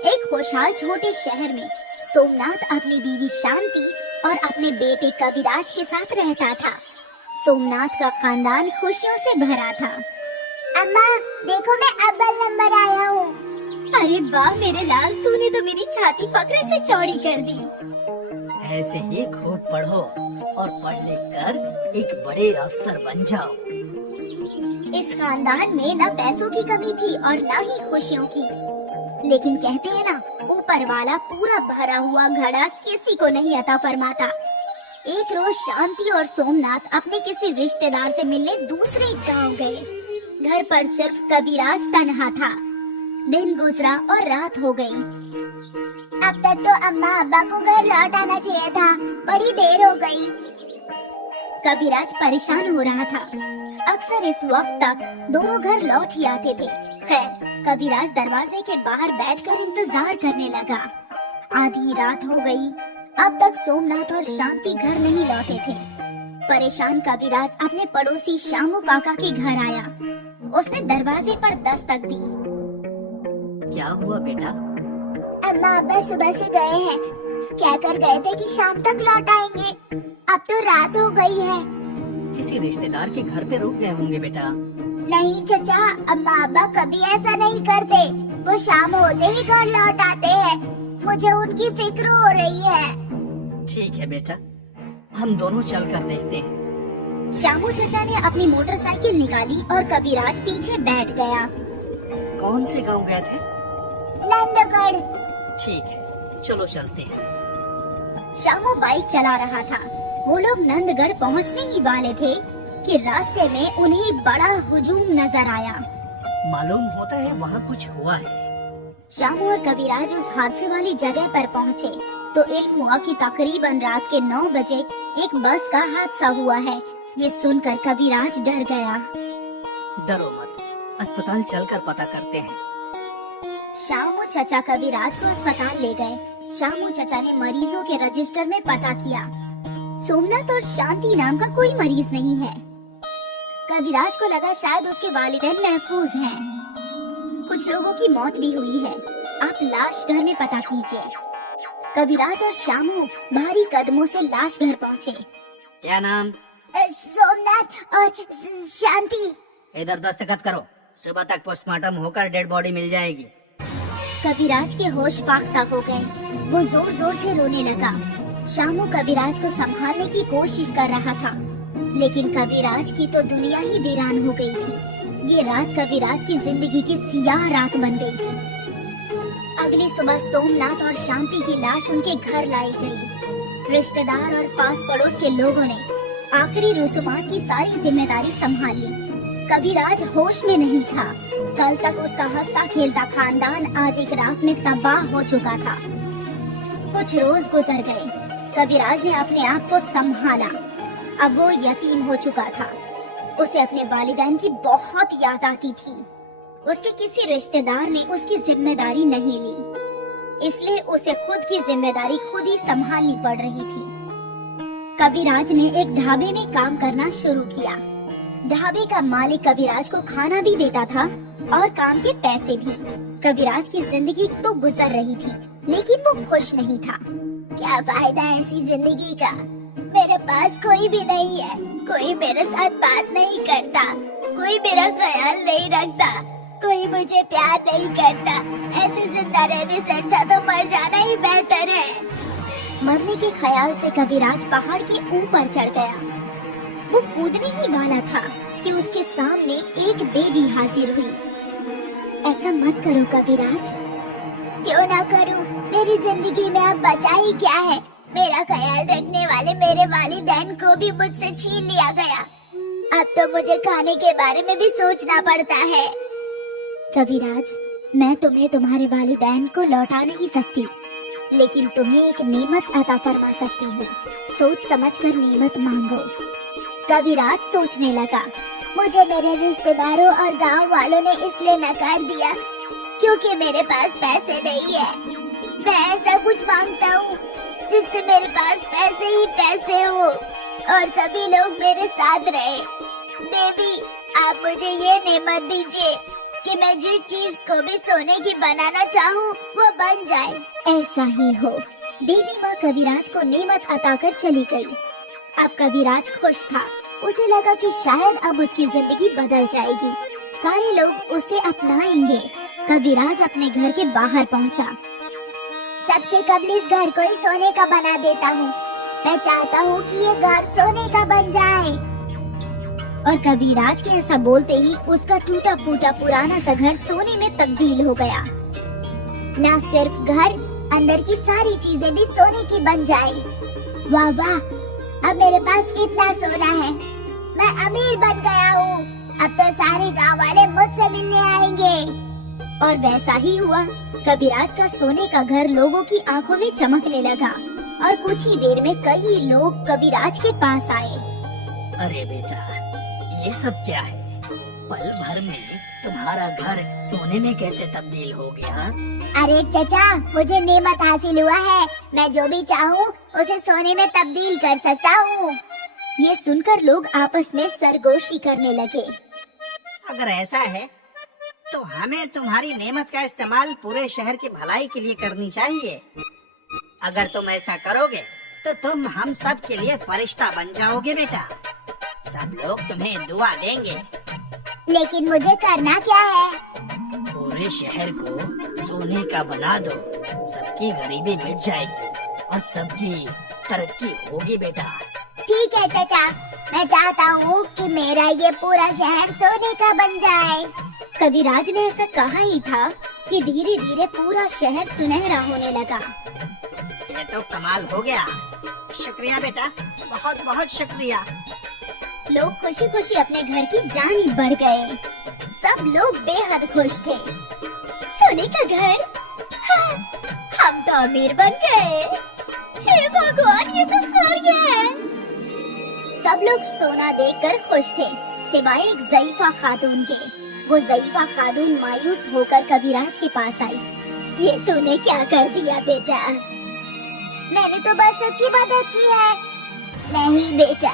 एक खुशहाल छोटे शहर में सोमनाथ अपनी बीवी शांति और अपने बेटे कविराज के साथ रहता था। सोमनाथ का खानदान खुशियों से भरा था। अम्मा, देखो मैं अव्वल नंबर आया हूँ। अरे वाह मेरे लाल, तूने तो मेरी छाती फक्र से चौड़ी कर दी। ऐसे ही खूब पढ़ो और पढ़ लिख कर एक बड़े अफसर बन जाओ। इस खानदान में न पैसों की कमी थी और न ही खुशियों की, लेकिन कहते हैं ना, ऊपर वाला पूरा भरा हुआ घड़ा किसी को नहीं अता फरमाता। एक रोज शांति और सोमनाथ अपने किसी रिश्तेदार से मिलने दूसरे गांव गए। घर पर सिर्फ कविराज तन्हा था। दिन गुजरा और रात हो गई। अब तक तो अम्मा अब्बा को घर लौट आना चाहिए था, बड़ी देर हो गई। कविराज परेशान हो रहा था। अक्सर इस वक्त तक दोनों घर लौट ही आते थे। खैर, कविराज दरवाजे के बाहर बैठकर इंतजार करने लगा। आधी रात हो गई। अब तक सोमनाथ और शांति घर नहीं लौटे थे। परेशान कविराज अपने पड़ोसी शामू काका के घर आया। उसने दरवाजे पर दस्तक दी। क्या हुआ बेटा? अम्मा अब्बा सुबह से गए हैं, कहकर गए थे कि शाम तक लौट आएंगे। अब तो रात हो गई है। किसी रिश्तेदार के घर पे रुक गए होंगे बेटा। नहीं चचा, अम्मा अब्बा कभी ऐसा नहीं करते। वो शाम होते ही घर लौट आते हैं। मुझे उनकी फिक्र हो रही है। ठीक है बेटा, हम दोनों चल कर देखते हैं। शामू चचा ने अपनी मोटरसाइकिल निकाली और कविराज पीछे बैठ गया। कौन से गांव गए थे? नंदगढ़। ठीक है, चलो चलते हैं। शामू बाइक चला रहा था। वो लोग नंदगढ़ पहुंचने ही वाले थे कि रास्ते में उन्हें बड़ा हुजूम नजर आया। मालूम होता है वहाँ कुछ हुआ है। शामू और कविराज उस हादसे वाली जगह पर पहुंचे तो इल्म हुआ कि तकरीबन रात के 9 बजे एक बस का हादसा हुआ है। ये सुनकर कविराज डर गया। डरो मत, अस्पताल चलकर पता करते हैं। शामू चचा कविराज को अस्पताल ले गए। शामू चचा ने मरीजों के रजिस्टर में पता किया। सोमनाथ और शांति नाम का कोई मरीज नहीं है। कविराज को लगा शायद उसके वालिदैन महफूज हैं। कुछ लोगों की मौत भी हुई है। आप लाश घर में पता कीजिए। कविराज और शामू भारी कदमों से लाश घर पहुँचे। क्या नाम? सोमनाथ और शांति। इधर दस्तखत करो, सुबह तक पोस्टमार्टम होकर डेड बॉडी मिल जाएगी। कविराज के होश फाख्ता हो गए। वो जोर जोर से रोने लगा। शामू कविराज को संभालने की कोशिश कर रहा था, लेकिन कविराज की तो दुनिया ही वीरान हो गई थी। ये रात कविराज की जिंदगी की सियाह रात बन गई थी। अगली सुबह सोमनाथ और शांति की लाश उनके घर लाई गई। रिश्तेदार और पास पड़ोस के लोगों ने आखिरी रसूमात की सारी जिम्मेदारी संभाल ली। कविराज होश में नहीं था। कल तक उसका हंसता खेलता खानदान आज एक रात में तबाह हो चुका था। कुछ रोज गुजर गए। कविराज ने अपने आप को संभाला। अब वो यतीम हो चुका था। उसे अपने वालिदैन की बहुत याद आती थी। उसके किसी रिश्तेदार ने उसकी जिम्मेदारी नहीं ली, इसलिए उसे खुद की जिम्मेदारी खुद ही संभालनी पड़ रही थी। कविराज ने एक ढाबे में काम करना शुरू किया। ढाबे का मालिक कविराज को खाना भी देता था और काम के पैसे भी। कविराज की जिंदगी तो गुजर रही थी, लेकिन वो खुश नहीं था। क्या फायदा है ऐसी जिंदगी का? मेरे पास कोई भी नहीं है। कोई मेरे साथ बात नहीं करता, कोई मेरा ख्याल नहीं रखता, कोई मुझे प्यार नहीं करता। ऐसे जिंदा रहने से अच्छा तो मर जाना ही बेहतर है। मरने के ख्याल से कविराज पहाड़ के ऊपर चढ़ गया। वो कूदने ही वाला था कि उसके सामने एक देवी हाजिर हुई। ऐसा मत करो कविराज। क्यों ना करूं? मेरी जिंदगी में अब बचा ही क्या है? मेरा ख्याल रखने वाले मेरे वालिदैन को भी मुझसे छीन लिया गया। अब तो मुझे खाने के बारे में भी सोचना पड़ता है। कविराज, मैं तुम्हें तुम्हारे वालिदैन को लौटा नहीं सकती, लेकिन तुम्हें एक नेमत अता फरमा सकती हूँ। सोच समझकर नेमत मांगो। कविराज सोचने लगा। मुझे मेरे रिश्तेदारों और गांव वालों ने इसलिए नकार दिया क्योंकि मेरे पास पैसे नहीं है। मैं ऐसा कुछ मांगता हूँ जिससे मेरे पास पैसे ही पैसे हो और सभी लोग मेरे साथ रहे। देवी, आप मुझे ये नेमत दीजिए कि मैं जिस चीज को भी सोने की बनाना चाहूँ वो बन जाए। ऐसा ही हो। देवी माँ कविराज को नेमत अता कर चली गई। अब कविराज खुश था। उसे लगा कि शायद अब उसकी जिंदगी बदल जाएगी, सारे लोग उसे अपनाएंगे। कविराज अपने घर के बाहर पहुंचा। सबसे कबल इस घर को ही सोने का बना देता हूँ। मैं चाहता हूँ कि ये घर सोने का बन जाए। और कविराज के ऐसा बोलते ही उसका टूटा फूटा पुराना सा घर सोने में तब्दील हो गया। न सिर्फ घर, अंदर की सारी चीजें भी सोने की बन जाए। वाह वाह, अब मेरे पास इतना सोना है, मैं अमीर बन गया हूँ। अब तो सारे गांव वाले मुझसे मिलने आएंगे। और वैसा ही हुआ। कविराज का सोने का घर लोगों की आंखों में चमकने लगा और कुछ ही देर में कई लोग कविराज के पास आए। अरे बेटा, ये सब क्या है? पल भर में तुम्हारा घर सोने में कैसे तब्दील हो गया? अरे चचा, मुझे नेमत हासिल हुआ है। मैं जो भी चाहूँ उसे सोने में तब्दील कर सकता हूँ। ये सुनकर लोग आपस में सरगोशी करने लगे। अगर ऐसा है तो हमें तुम्हारी नेमत का इस्तेमाल पूरे शहर की भलाई के लिए करनी चाहिए। अगर तुम ऐसा करोगे तो तुम हम सब के लिए फरिश्ता बन जाओगे बेटा। सब लोग तुम्हें दुआ देंगे। लेकिन मुझे करना क्या है? पूरे शहर को सोने का बना दो। सबकी गरीबी मिट जाएगी और सबकी तरक्की होगी बेटा। ठीक है चचा, मैं चाहता हूँ कि मेरा ये पूरा शहर सोने का बन जाए। कविराज ने ऐसा कहा ही था कि धीरे धीरे पूरा शहर सुनहरा होने लगा। ये तो कमाल हो गया। शुक्रिया बेटा, बहुत बहुत शुक्रिया। लोग खुशी खुशी अपने घर की जानिब बढ़ गए। सब लोग बेहद खुश थे। सोने का घर, हाँ, हम तो अमीर बन गए। हे भगवान, ये तो स्वर्ग है। सब लोग सोना देखकर खुश थे, सिवाय एक ज़ईफा खातून के। वो ज़ईफा खातून मायूस होकर कविराज के पास आई। ये तूने क्या कर दिया बेटा? मैंने तो बस सबकी मदद की है। नहीं बेटा,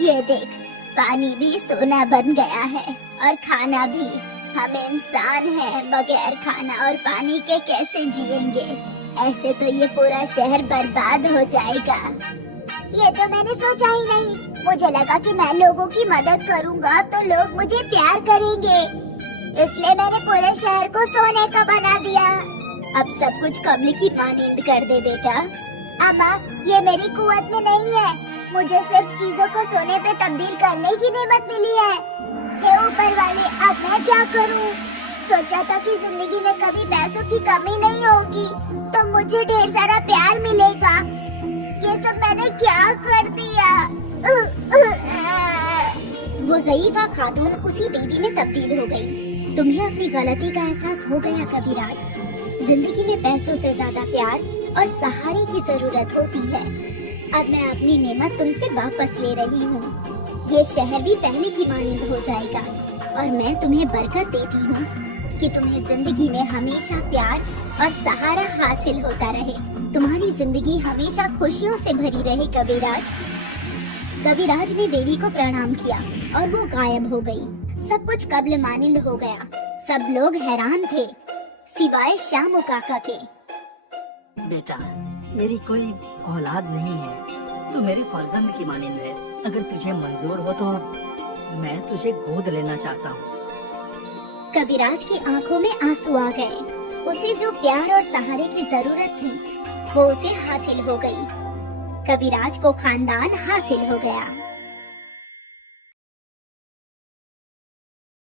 ये देख, पानी भी सोना बन गया है और खाना भी। हम इंसान हैं, बगैर खाना और पानी के कैसे जिएंगे? ऐसे तो ये पूरा शहर बर्बाद हो जाएगा। ये तो मैंने सोचा ही नहीं। मुझे लगा कि मैं लोगों की मदद करूंगा तो लोग मुझे प्यार करेंगे, इसलिए मैंने पूरे शहर को सोने का बना दिया। अब सब कुछ कमल की मानिंद कर दे बेटा। अम्मा, ये मेरी कुवत में नहीं है। मुझे सिर्फ चीजों को सोने पे तब्दील करने की नेमत मिली है। हे ऊपर वाले, अब मैं क्या करूं? सोचा था कि जिंदगी में कभी पैसों की कमी नहीं होगी, तो मुझे ढेर सारा प्यार मिलेगा। ये सब मैंने क्या कर दिया? वो ज़ईफा खातून उसी देवी में तब्दील हो गई। तुम्हें अपनी गलती का एहसास हो गया कविराज। जिंदगी में पैसों से ज्यादा प्यार और सहारे की जरूरत होती है। अब मैं अपनी नेमत तुमसे वापस ले रही हूँ। ये शहर भी पहले की मानिंद हो जाएगा और मैं तुम्हें बरकत देती हूँ कि तुम्हें जिंदगी में हमेशा प्यार और सहारा हासिल होता रहे। तुम्हारी जिंदगी हमेशा खुशियों से भरी रहे कविराज। कविराज ने देवी को प्रणाम किया और वो गायब हो गई। सब कुछ कब्ल मानिंद हो गया। सब लोग हैरान थे, सिवाय श्यामू काका के। बेटा, मेरी कोई औलाद नहीं है, तू मेरे फर्जंद की मानिंद है। अगर तुझे मंजूर हो तो मैं तुझे गोद लेना चाहता हूँ। कविराज की आंखों में आंसू आ गए। उसे जो प्यार और सहारे की जरूरत थी वो उसे हासिल हो गई। कविराज को खानदान हासिल हो गया।